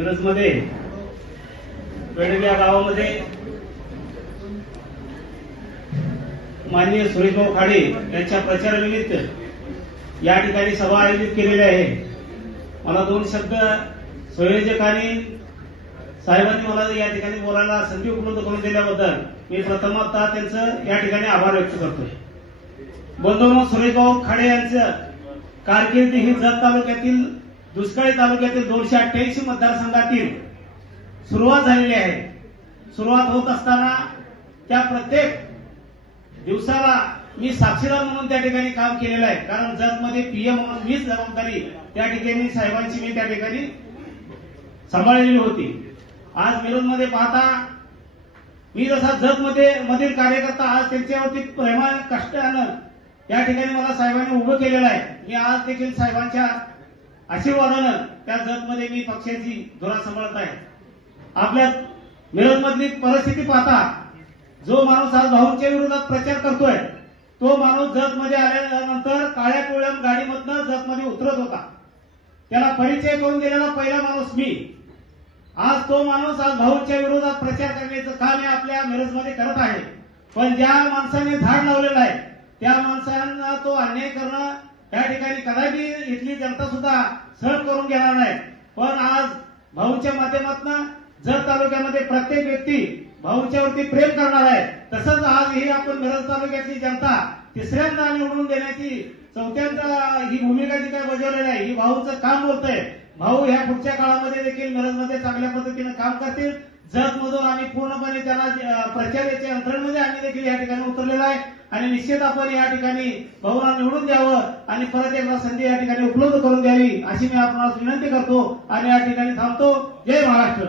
मिरजमध्ये वेडग या गावामध्ये माननीय सुरेशभाऊ खाडे यांच्या प्रचारानिमित्त या ठिकाणी सभा आयोजित केलेली आहे। मला दोन शब्द संयोजक आणि साहेबांनी मला या ठिकाणी बोलायला संधी उपलब्ध करून दिल्याबद्दल मी प्रथमतः त्यांचं या ठिकाणी आभार व्यक्त करतोय। बंधूंनो, सुरेशभाऊ खाडे यांचं कारकीर्द ही जत तालुक्यातील दुष्काळी तालुक्यातील 288 मतदारसंघातील सुरुवात झालेली आहे। सुरुवात होत असताना त्या प्रत्येक दिवसाला मी साक्षीदार म्हणून त्या ठिकाणी काम केलेलं आहे, कारण जतमध्ये पीएम म्हणून मीच जबाबदारी त्या ठिकाणी साहेबांची मी त्या ठिकाणी सांभाळलेली होती। आज मिरजमध्ये पाहता मी जसा जतमध्ये मधील कार्यकर्ता आज त्यांच्यावरती प्रेमाने कष्टानं या ठिकाणी मला साहेबांनी उभं केलेलं आहे। मी आज देखील साहेबांच्या आशीर्वादानं त्या जतमध्ये मी पक्षाची धुरा सांभाळत आहे। आपल्या मिरजमधली परिस्थिती पाहता जो माणूस आज भाऊंच्या विरोधात प्रचार करतोय तो माणूस जतमध्ये आल्यानंतर काळ्या कोळ्या गाडीमधनं जतमध्ये उतरत होता। त्याला परिचय करून दिलेला पहिला माणूस मी। आज तो माणूस आज भाऊंच्या विरोधात प्रचार करण्याचं काम आपल्या मिरजमध्ये करत आहे। पण ज्या माणसाने झाड लावलेलं आहे त्या माणसांना तो अन्याय करणं त्या ठिकाणी कदापि इथली जनता सुद्धा सहन करून घेणार नाही। पण आज भाऊंच्या माध्यमातून जत तालुक्यामध्ये प्रत्येक व्यक्ती भाऊंच्यावरती प्रेम करणार आहे। तसंच आज ही आपण मिरज तालुक्यातली जनता तिसऱ्यांदा निवडून देण्याची चौथ्यांदा ही भूमिका जी काय बजावलेली आहे ही भाऊचं काम बोलतंय। भाऊ ह्या पुढच्या काळामध्ये देखील मिरजमध्ये चांगल्या पद्धतीने काम करतील। जतमधून आम्ही पूर्णपणे त्यांना प्रचाराच्या यंत्रणेमध्ये आम्ही देखील या ठिकाणी उतरलेला आहे आणि निश्चित आपण या ठिकाणी भाऊला निवडून द्यावं आणि परत एकदा संधी या ठिकाणी उपलब्ध करून द्यावी अशी मी आपणास विनंती करतो आणि या ठिकाणी थांबतो। जय महाराष्ट्र।